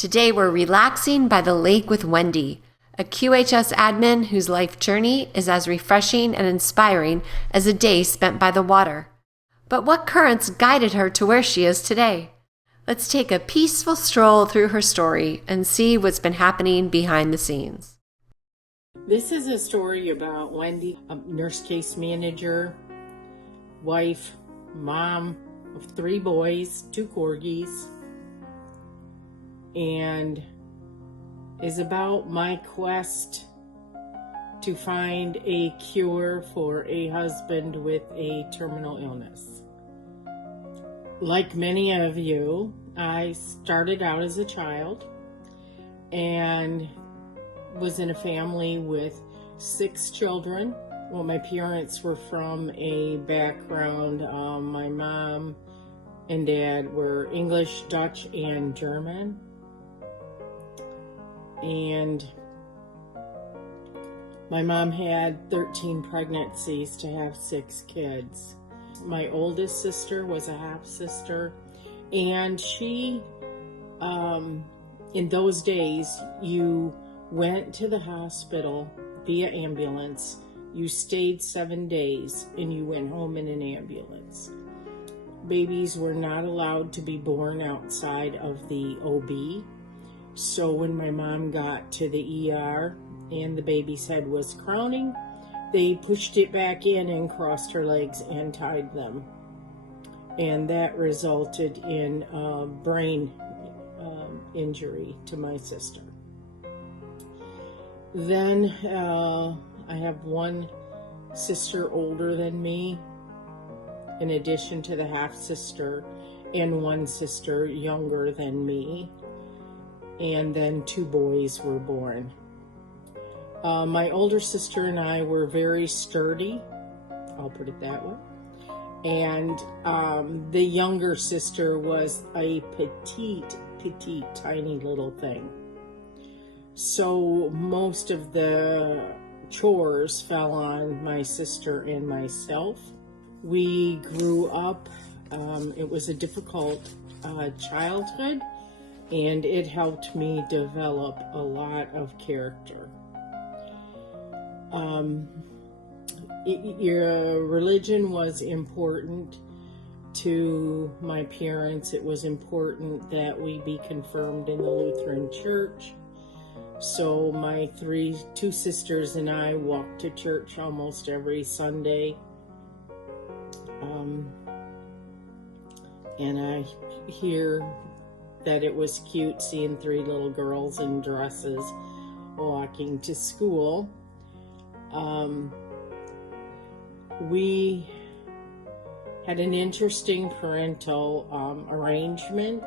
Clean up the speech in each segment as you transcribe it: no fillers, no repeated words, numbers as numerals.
Today we're relaxing by the lake with Wendy, a QHS admin whose life journey is as refreshing and inspiring as a day spent by the water. But what currents guided her to where she is today? Let's take a peaceful stroll through her story and see what's been happening behind the scenes. This is a story about Wendy, a nurse case manager, wife, mom of 3 boys, 2 corgis, and is about my quest to find a cure for a husband with a terminal illness. Like many of you, I started out as a child and was in a family with 6 children. Well, my parents were from a background, my mom and dad were English, Dutch, and German. And my mom had 13 pregnancies to have 6 kids. My oldest sister was a half-sister, and she, in those days, you went to the hospital via ambulance, you stayed 7 days, and you went home in an ambulance. Babies were not allowed to be born outside of the OB. So when my mom got to the ER and the baby's head was crowning, they pushed it back in and crossed her legs and tied them. And that resulted in brain injury to my sister. Then I have one sister older than me, in addition to the half-sister, and one sister younger than me. And then 2 boys were born. My older sister and I were very sturdy, I'll put it that way. And the younger sister was a petite, tiny little thing. So most of the chores fell on my sister and myself. We grew up, it was a difficult childhood, and it helped me develop a lot of character. Your religion was important to my parents. It was important that we be confirmed in the Lutheran Church. So my 2 sisters and I walked to church almost every Sunday. And I hear that it was cute seeing 3 little girls in dresses walking to school. We had an interesting parental arrangement.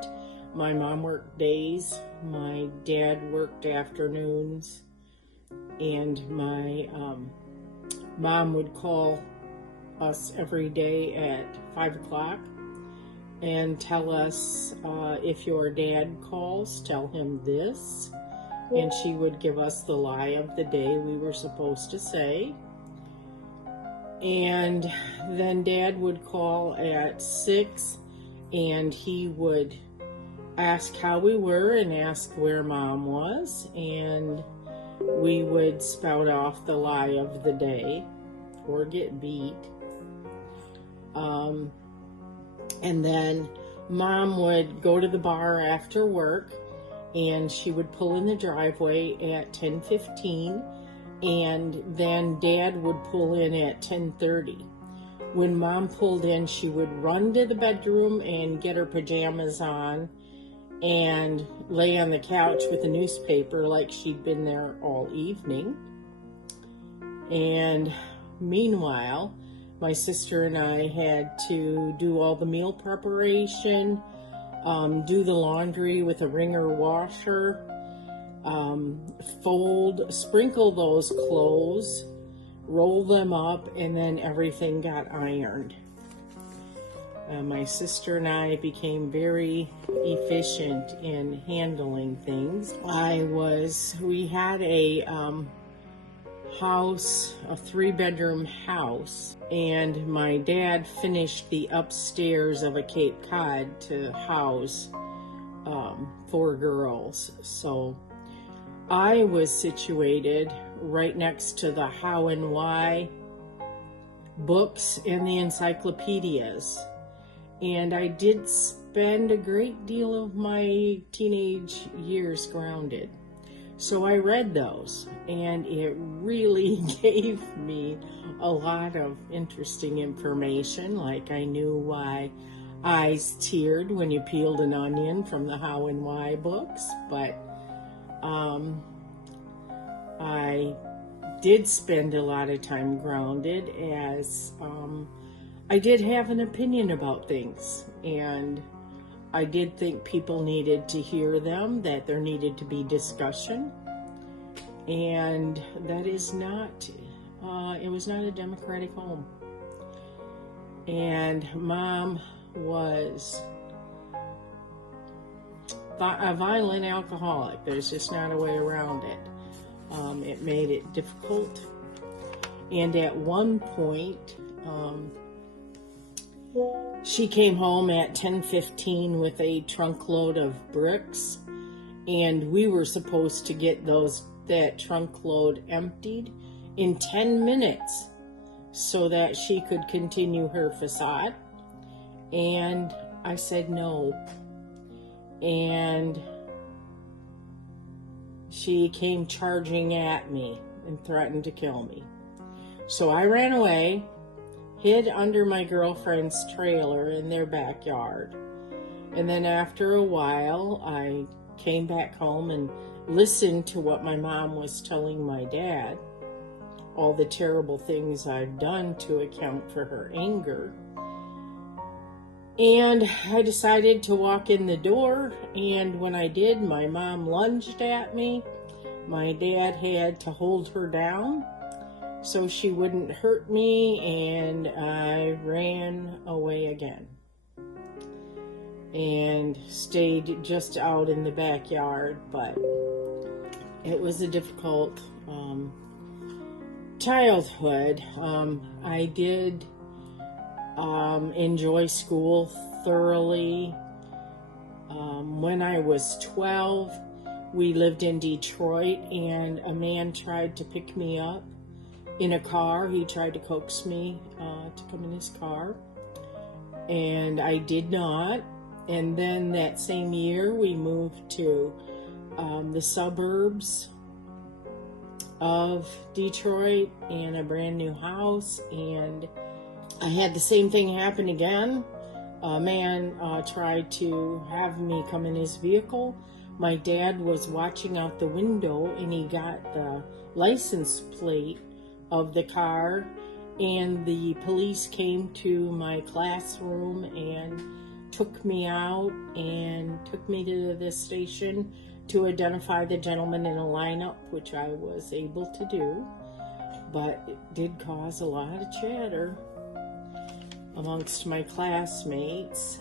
My mom worked days, my dad worked afternoons, and my mom would call us every day at 5 o'clock and tell us, if your dad calls, tell him this. And she would give us the lie of the day we were supposed to say. And then Dad would call at 6, and he would ask how we were and ask where Mom was, and we would spout off the lie of the day or get beat. And then Mom would go to the bar after work, and she would pull in the driveway at 10:15, and then Dad would pull in at 10:30. When Mom pulled in, she would run to the bedroom and get her pajamas on and lay on the couch with a newspaper like she'd been there all evening. And meanwhile, my sister and I had to do all the meal preparation, do the laundry with a wringer washer, sprinkle those clothes, roll them up, and then everything got ironed. My sister and I became very efficient in handling things. We had a house, a 3-bedroom house, and my dad finished the upstairs of a Cape Cod to house 4 girls. So I was situated right next to the how and why books and the encyclopedias. And I did spend a great deal of my teenage years grounded. So I read those, and it really gave me a lot of interesting information. Like, I knew why eyes teared when you peeled an onion from the how and why books, but I did spend a lot of time grounded, as I did have an opinion about things, and I did think people needed to hear them, that there needed to be discussion, and that is not, it was not a democratic home. And Mom was a violent alcoholic. There's just not a way around it. It made it difficult. And at one point, she came home at 10:15 with a trunk load of bricks, and we were supposed to get that trunk load emptied in 10 minutes so that she could continue her facade. And I said no. And she came charging at me and threatened to kill me. So I ran away, hid under my girlfriend's trailer in their backyard. And then after a while, I came back home and listened to what my mom was telling my dad, all the terrible things I've done to account for her anger. And I decided to walk in the door, and when I did, my mom lunged at me. My dad had to hold her down so she wouldn't hurt me, and I ran away again and stayed just out in the backyard. But it was a difficult childhood. I did enjoy school thoroughly. When I was 12, we lived in Detroit, and a man tried to pick me up in a car. He tried to coax me to come in his car, and I did not. And then that same year, we moved to the suburbs of Detroit in a brand new house, and I had the same thing happen again. A man tried to have me come in his vehicle. My dad was watching out the window, and he got the license plate of the car, and the police came to my classroom and took me out and took me to the station to identify the gentleman in a lineup, which I was able to do, but it did cause a lot of chatter amongst my classmates.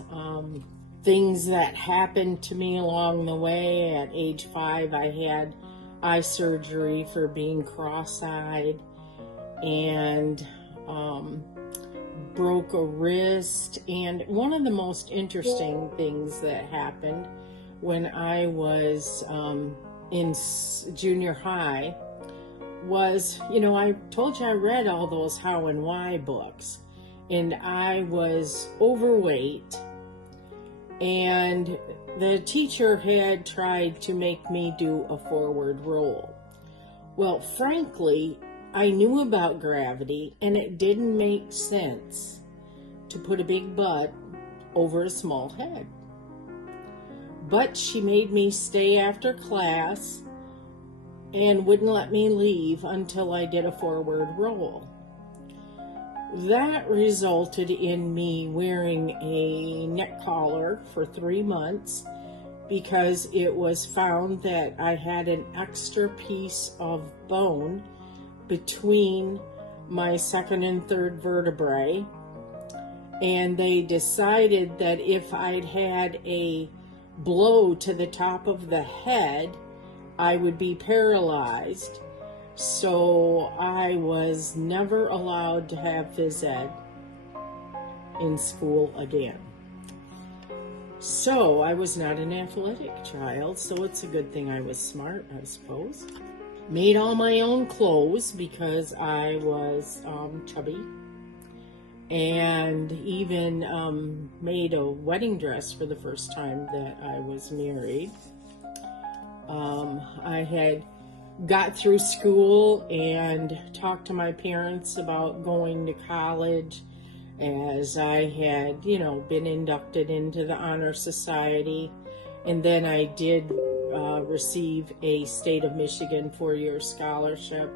Things that happened to me along the way. At age 5, I had eye surgery for being cross-eyed, and broke a wrist. And one of the most interesting things that happened when I was in junior high was, I told you I read all those how and why books, and I was overweight, and the teacher had tried to make me do a forward roll. Well, frankly, I knew about gravity, and it didn't make sense to put a big butt over a small head. But she made me stay after class and wouldn't let me leave until I did a forward roll. That resulted in me wearing a neck collar for 3 months because it was found that I had an extra piece of bone between my second and third vertebrae, and they decided that if I'd had a blow to the top of the head, I would be paralyzed. So I was never allowed to have phys ed in school again. So I was not an athletic child, so it's a good thing I was smart, I suppose. Made all my own clothes because I was chubby, and even made a wedding dress for the first time that I was married. I had got through school and talked to my parents about going to college, as I had, been inducted into the Honor Society. And then I did receive a state of Michigan 4-year scholarship.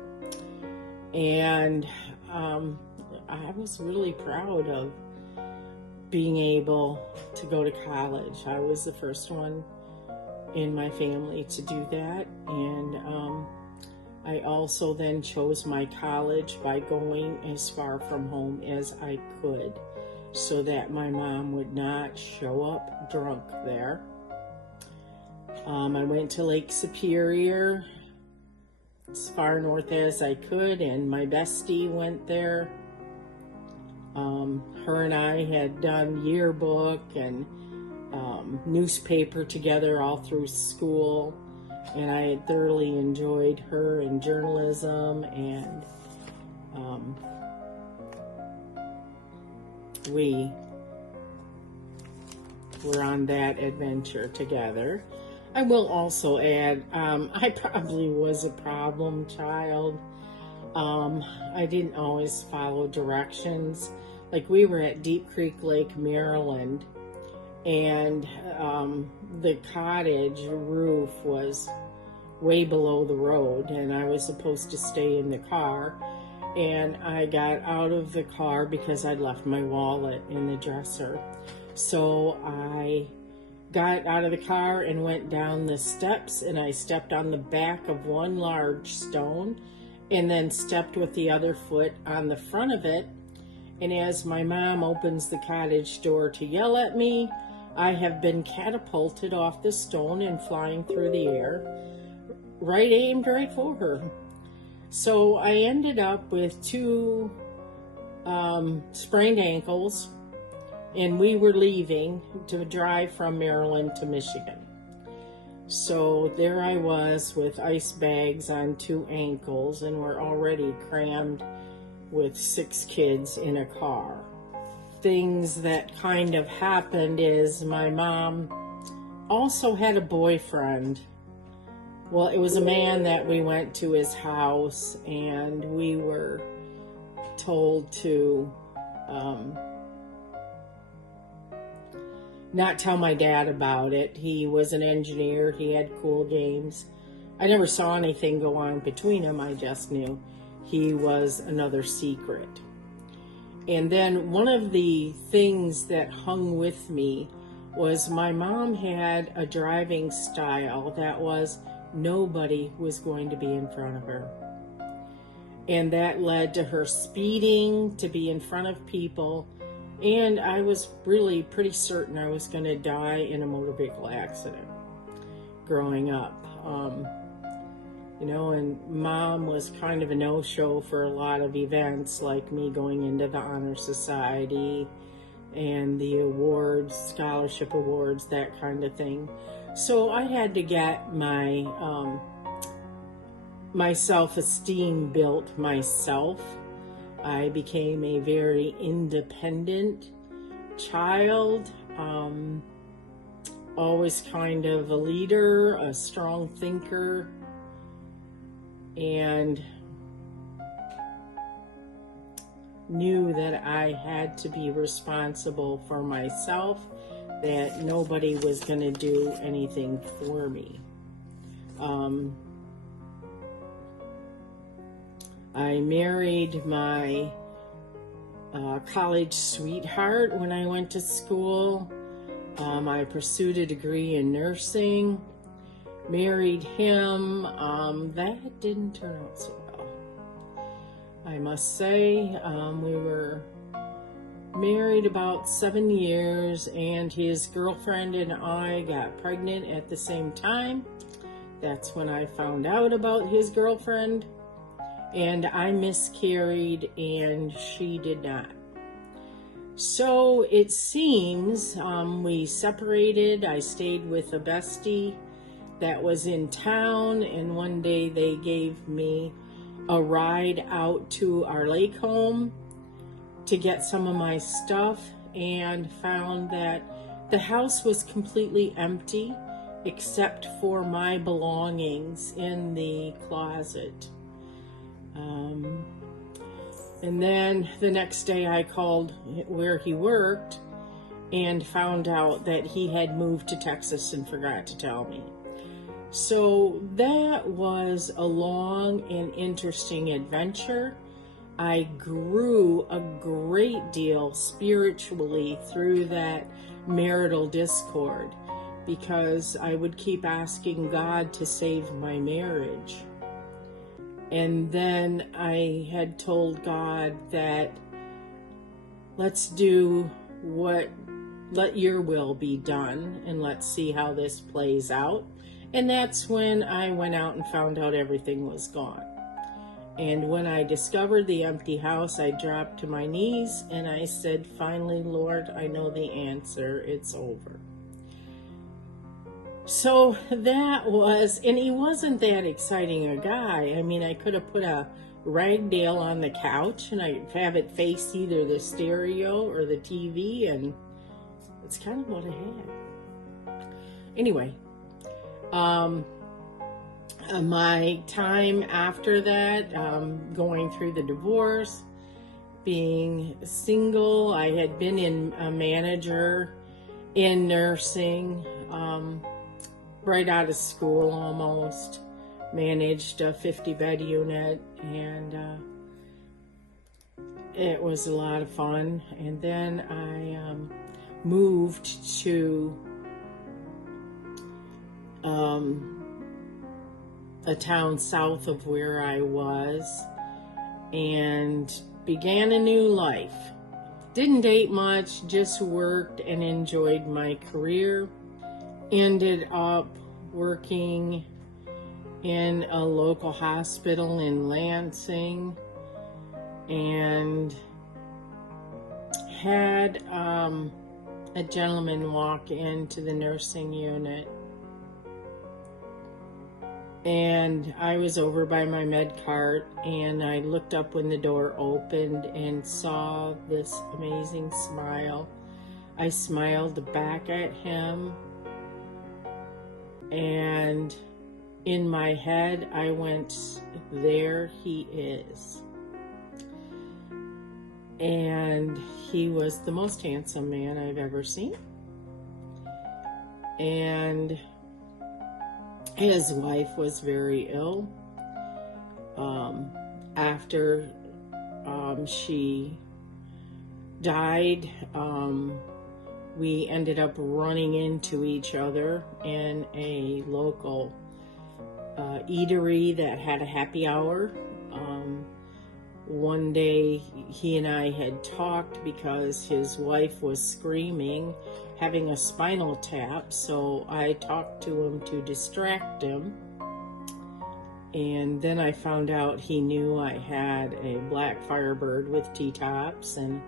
And I was really proud of being able to go to college. I was the first one in my family to do that. And I also then chose my college by going as far from home as I could so that my mom would not show up drunk there. I went to Lake Superior as far north as I could, and my bestie went there. Her and I had done yearbook and newspaper together all through school, and I had thoroughly enjoyed her in journalism, and we were on that adventure together. I will also add, I probably was a problem child. I didn't always follow directions. Like, we were at Deep Creek Lake, Maryland, and the cottage roof was way below the road, and I was supposed to stay in the car. And I got out of the car because I'd left my wallet in the dresser. So I got out of the car and went down the steps, and I stepped on the back of one large stone and then stepped with the other foot on the front of it. And as my mom opens the cottage door to yell at me, I have been catapulted off the stone and flying through the air, aimed right for her. So I ended up with 2 sprained ankles, and we were leaving to drive from Maryland to Michigan. So there I was with ice bags on 2 ankles, and we're already crammed with 6 kids in a car. Things that kind of happened is my mom also had a boyfriend. Well, it was a man that we went to his house, and we were told to not tell my dad about it. He was an engineer. He had cool games. I never saw anything go on between them. I just knew he was another secret. And then one of the things that hung with me was my mom had a driving style that was nobody was going to be in front of her. And that led to her speeding to be in front of people. And I was really pretty certain I was going to die in a motor vehicle accident growing up. And mom was kind of a no-show for a lot of events, like me going into the Honor Society and the awards, scholarship awards, that kind of thing. So I had to get my my self-esteem built myself. I became a very independent child, always kind of a leader, a strong thinker, and knew that I had to be responsible for myself, that nobody was going to do anything for me. I married my college sweetheart when I went to school. I pursued a degree in nursing, married him. That didn't turn out so well, I must say. We were married about 7 years, and his girlfriend and I got pregnant at the same time. That's when I found out about his girlfriend, and I miscarried and she did not. So it seems we separated. I stayed with a bestie that was in town, and one day they gave me a ride out to our lake home to get some of my stuff, and found that the house was completely empty except for my belongings in the closet. And then the next day I called where he worked and found out that he had moved to Texas and forgot to tell me. So that was a long and interesting adventure. I grew a great deal spiritually through that marital discord because I would keep asking God to save my marriage. And then I had told God that let's do let your will be done, and let's see how this plays out. And that's when I went out and found out everything was gone. And when I discovered the empty house, I dropped to my knees and I said, finally, Lord, I know the answer. It's over. So that was, and he wasn't that exciting a guy. I mean, I could have put a ragdoll on the couch and I have it face either the stereo or the TV, and it's kind of what I had. Anyway, my time after that, going through the divorce, being single, I had been a manager in nursing, right out of school almost, managed a 50-bed unit, and it was a lot of fun. And then I moved to a town south of where I was and began a new life. Didn't date much, just worked and enjoyed my career. Ended up working in a local hospital in Lansing, and had a gentleman walk into the nursing unit, and I was over by my med cart, and I looked up when the door opened and saw this amazing smile. I smiled back at him, and in my head I went, there he is. And he was the most handsome man I've ever seen. And his wife was very ill. After she died, we ended up running into each other in a local eatery that had a happy hour. One day he and I had talked because his wife was screaming, having a spinal tap, so I talked to him to distract him. And then I found out he knew I had a black Firebird with T-tops, and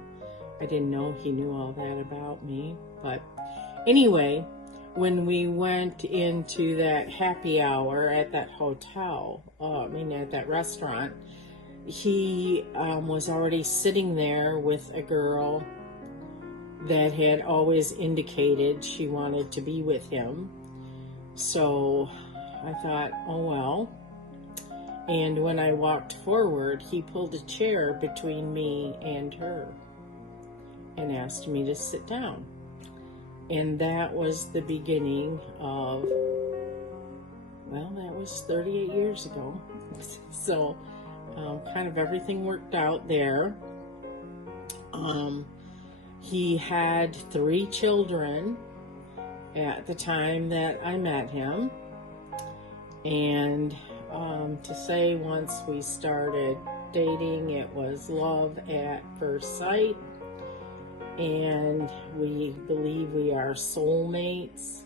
I didn't know he knew all that about me. But anyway, when we went into that happy hour at that hotel, at that restaurant, he was already sitting there with a girl that had always indicated she wanted to be with him. So I thought, oh well. And when I walked forward, he pulled a chair between me and her and asked me to sit down. And that was the beginning of, well, that was 38 years ago. So kind of everything worked out there. He had 3 children at the time that I met him. And to say once we started dating, it was love at first sight. And we believe we are soulmates.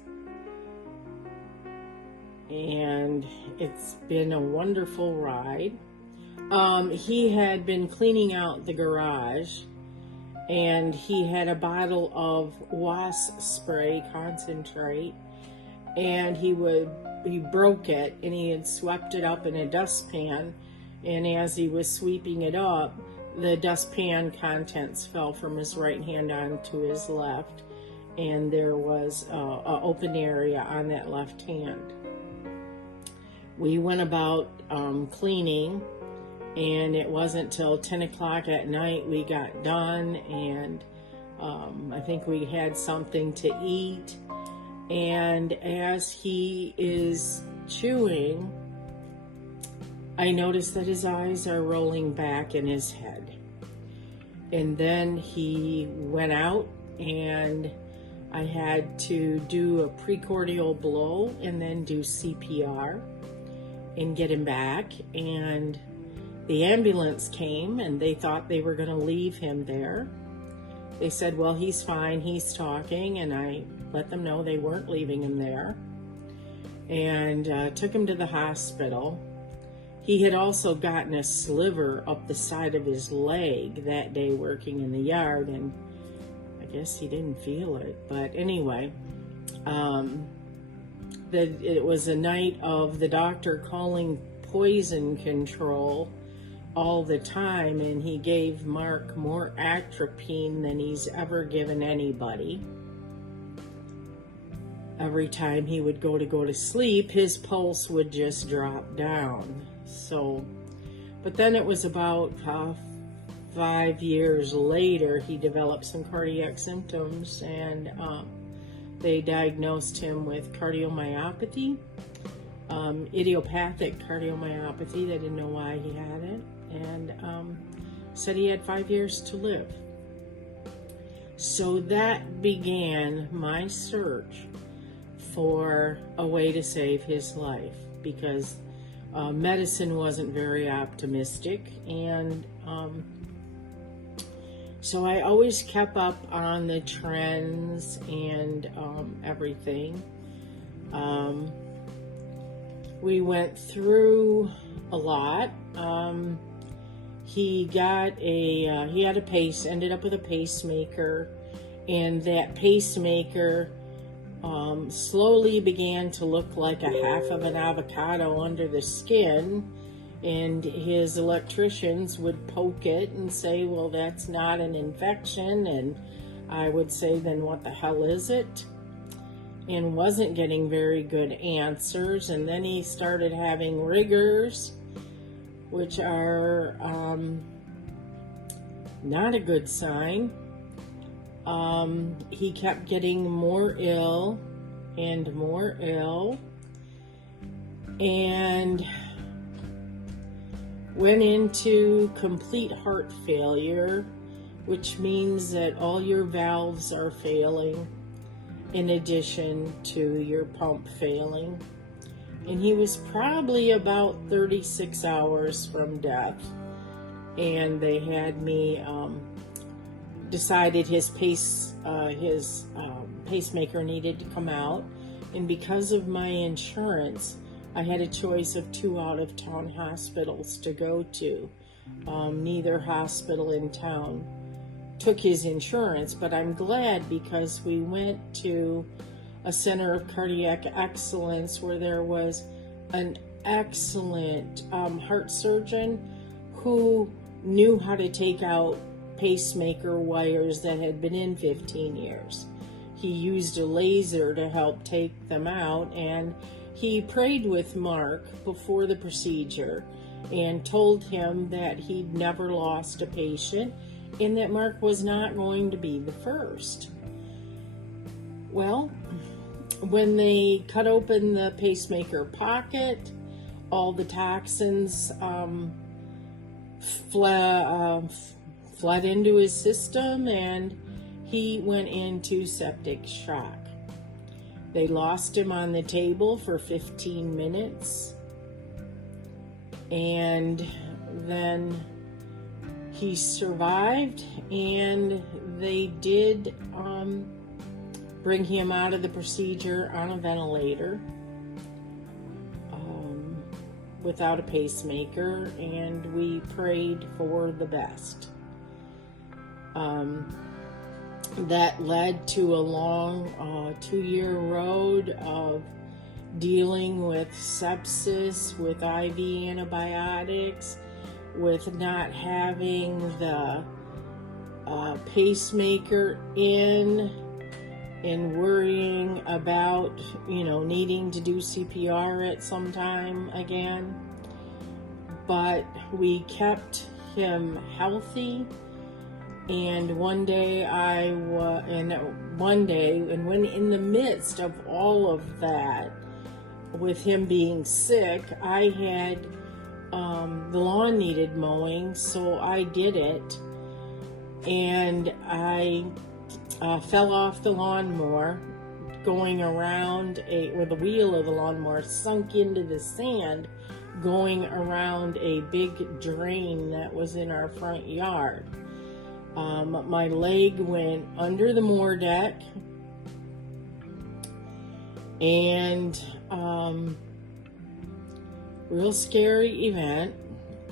And it's been a wonderful ride. He had been cleaning out the garage, and he had a bottle of wasp spray concentrate, and he broke it, and he had swept it up in a dustpan, and as he was sweeping it up, the dustpan contents fell from his right hand onto his left, and there was an open area on that left hand. We went about cleaning, and it wasn't till 10 o'clock at night we got done, and I think we had something to eat, and as he is chewing, I noticed that his eyes are rolling back in his head. And then he went out, and I had to do a precordial blow and then do CPR and get him back. And the ambulance came, and they thought they were going to leave him there. They said, well, he's fine, he's talking, and I let them know they weren't leaving him there, and took him to the hospital. He had also gotten a sliver up the side of his leg that day working in the yard, and I guess he didn't feel it. But anyway, it was a night of the doctor calling poison control all the time, and he gave Mark more atropine than he's ever given anybody. Every time he would go to sleep, his pulse would just drop down. So, but then it was about 5 years later, he developed some cardiac symptoms, and they diagnosed him with cardiomyopathy, idiopathic cardiomyopathy. They didn't know why he had it, and said he had 5 years to live. So that began my search for a way to save his life, because medicine wasn't very optimistic, and so I always kept up on the trends and everything. We went through a lot. He ended up with a pacemaker, and that pacemaker slowly began to look like a half of an avocado under the skin, and his electricians would poke it and say, well, that's not an infection, and I would say, then what the hell is it? And wasn't getting very good answers. And then he started having rigors, which are not a good sign. He kept getting more ill and more ill, and went into complete heart failure, which means that all your valves are failing in addition to your pump failing. And he was probably about 36 hours from death, and they had me decided his pacemaker needed to come out, and because of my insurance, I had a choice of 2 out-of-town hospitals to go to. Neither hospital in town took his insurance, but I'm glad, because we went to a center of cardiac excellence where there was an excellent heart surgeon who knew how to take out pacemaker wires that had been in 15 years. He used a laser to help take them out, and he prayed with Mark before the procedure and told him that he'd never lost a patient and that Mark was not going to be the first. Well, when they cut open the pacemaker pocket, all the toxins fled into his system, and he went into septic shock. They lost him on the table for 15 minutes, and then he survived, and they did bring him out of the procedure on a ventilator without a pacemaker, and we prayed for the best. that led to a long 2-year road of dealing with sepsis, with IV antibiotics, with not having the pacemaker in, and worrying about, needing to do CPR at some time again. But we kept him healthy. And one day when in the midst of all of that, with him being sick, I had the lawn needed mowing, so I did it, and I fell off the lawnmower going around where the wheel of the lawnmower sunk into the sand, going around a big drain that was in our front yard. My leg went under the mower deck, and real scary event,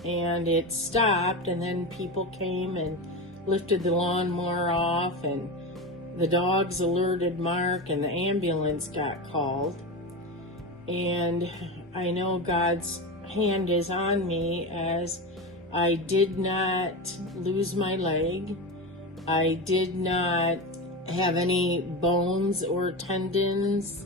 and it stopped, and then people came and lifted the lawnmower off, and the dogs alerted Mark, and the ambulance got called. And I know God's hand is on me, as I did not lose my leg. I did not have any bones or tendons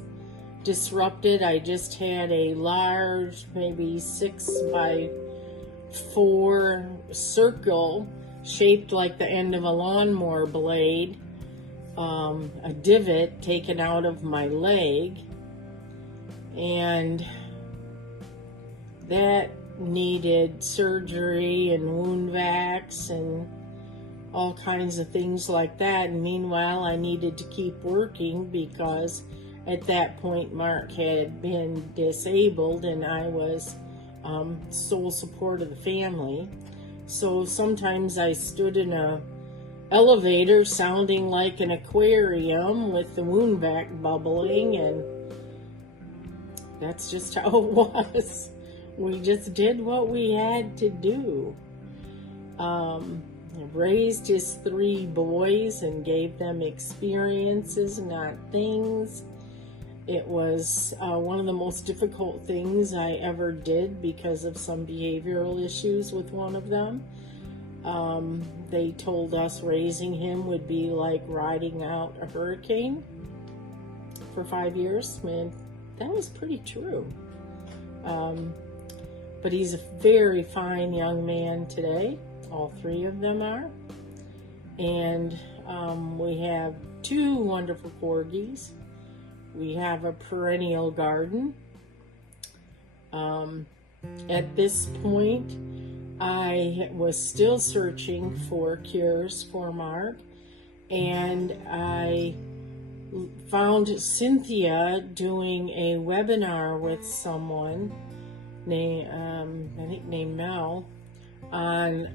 disrupted. I just had a large, maybe 6x4 circle shaped like the end of a lawnmower blade, a divot taken out of my leg, and that needed surgery and wound vacs and all kinds of things like that. And meanwhile, I needed to keep working, because at that point Mark had been disabled and I was sole support of the family. So sometimes I stood in a elevator sounding like an aquarium with the wound vac bubbling, and that's just how it was. We just did what we had to do. Raised his 3 boys and gave them experiences, not things. It was one of the most difficult things I ever did because of some behavioral issues with one of them. They told us raising him would be like riding out a hurricane for 5 years. Man, that was pretty true. But he's a very fine young man today. All 3 of them are. And we have 2 wonderful corgis. We have a perennial garden. At this point, I was still searching for cures for Mark, and I found Cynthia doing a webinar with someone named Mel on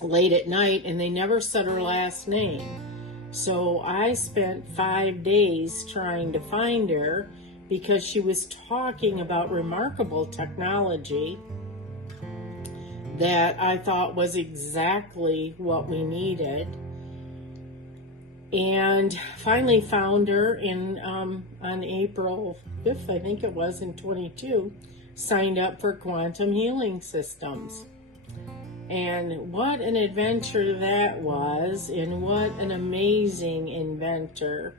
late at night, and they never said her last name. So I spent 5 days trying to find her, because she was talking about remarkable technology that I thought was exactly what we needed. And finally found her on April 5th, I think it was, in 22, signed up for quantum healing systems. And what an adventure that was, and what an amazing inventor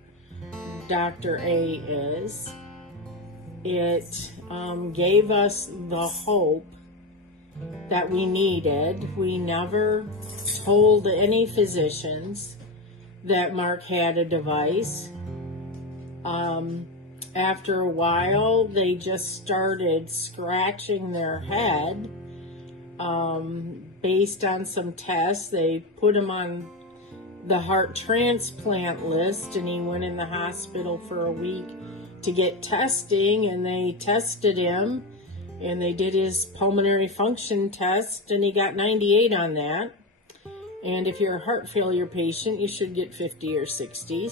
Dr. A is. It gave us the hope that we needed. We never told any physicians that Mark had a device. After a while, they just started scratching their head. Based on some tests, they put him on the heart transplant list, and he went in the hospital for a week to get testing, and they tested him, and they did his pulmonary function test, and he got 98 on that. And if you're a heart failure patient, you should get 50 or 60.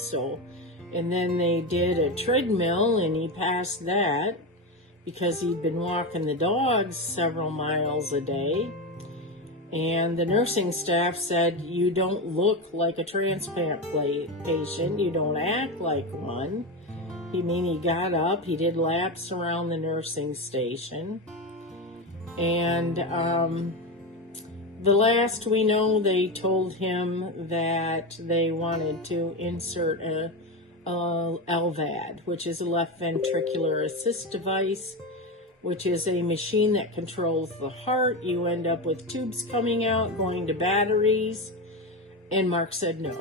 And then they did a treadmill, and he passed that because he'd been walking the dogs several miles a day. And the nursing staff said, "You don't look like a transplant patient. You don't act like one." He got up, he did laps around the nursing station. And the last we know, they told him that they wanted to insert a LVAD, which is a left ventricular assist device, which is a machine that controls the heart. You end up with tubes coming out, going to batteries. And Mark said no.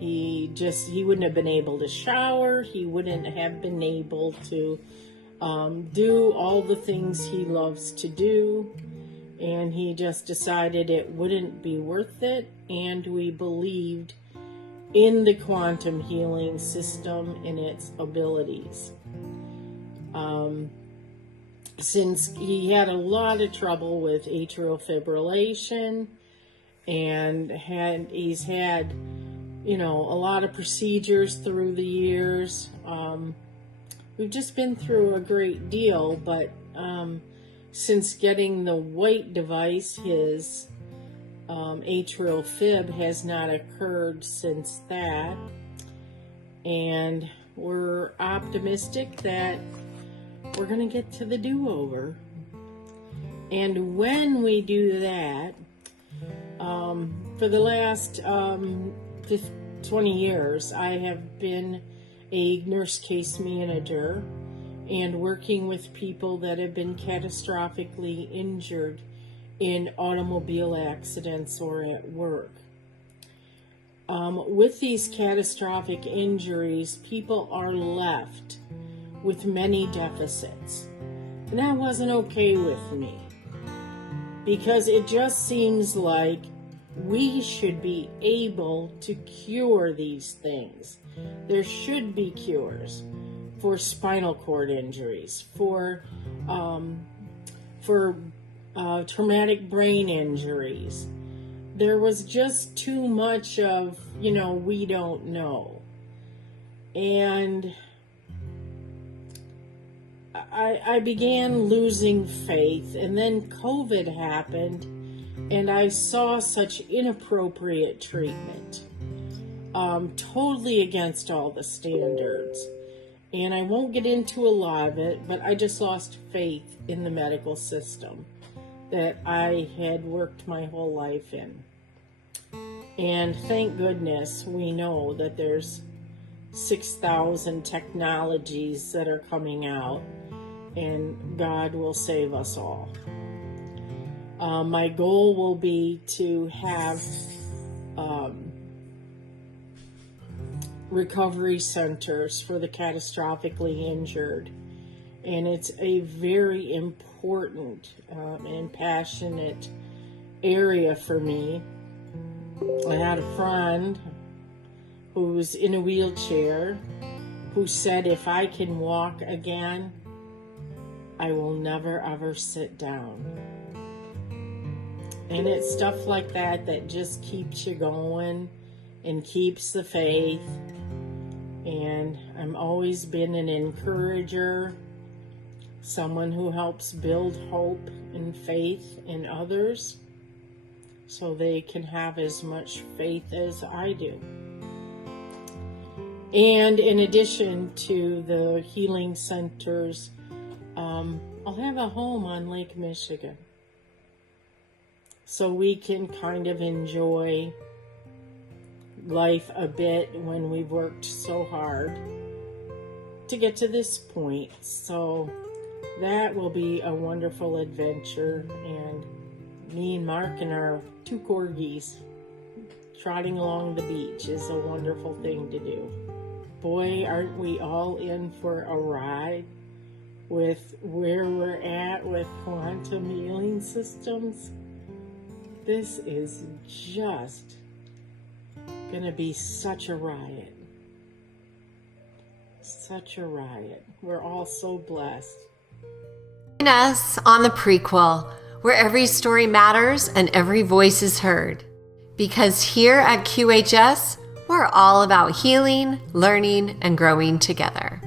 He wouldn't have been able to shower. He wouldn't have been able to do all the things he loves to do. And he just decided it wouldn't be worth it. And we believed in the quantum healing system and its abilities. Since he had a lot of trouble with atrial fibrillation, and he's had, a lot of procedures through the years. We've just been through a great deal, but since getting the white device, his atrial fib has not occurred since that. And we're optimistic that we're going to get to the do-over. And when we do that, for the last 20 years, I have been a nurse case manager and working with people that have been catastrophically injured in automobile accidents or at work. With these catastrophic injuries, people are left with many deficits. And that wasn't okay with me, because it just seems like we should be able to cure these things. There should be cures for spinal cord injuries, for traumatic brain injuries. There was just too much of, we don't know. And I began losing faith, and then COVID happened, and I saw such inappropriate treatment, totally against all the standards. And I won't get into a lot of it, but I just lost faith in the medical system that I had worked my whole life in. And thank goodness we know that there's 6,000 technologies that are coming out, and God will save us all. My goal will be to have recovery centers for the catastrophically injured. And it's a very important and passionate area for me. I had a friend who's in a wheelchair who said, if I can walk again, I will never ever sit down. And it's stuff like that that just keeps you going and keeps the faith. And I'm always been an encourager, someone who helps build hope and faith in others so they can have as much faith as I do. And in addition to the healing centers, I'll have a home on Lake Michigan, so we can kind of enjoy life a bit when we've worked so hard to get to this point. So that will be a wonderful adventure, and me and Mark and our 2 corgis trotting along the beach is a wonderful thing to do. Boy, aren't we all in for a ride with where we're at with quantum healing systems. This is just gonna be such a riot. Such a riot. We're all so blessed. Join us on the Prequel, where every story matters and every voice is heard. Because here at QHS, we're all about healing, learning, and growing together.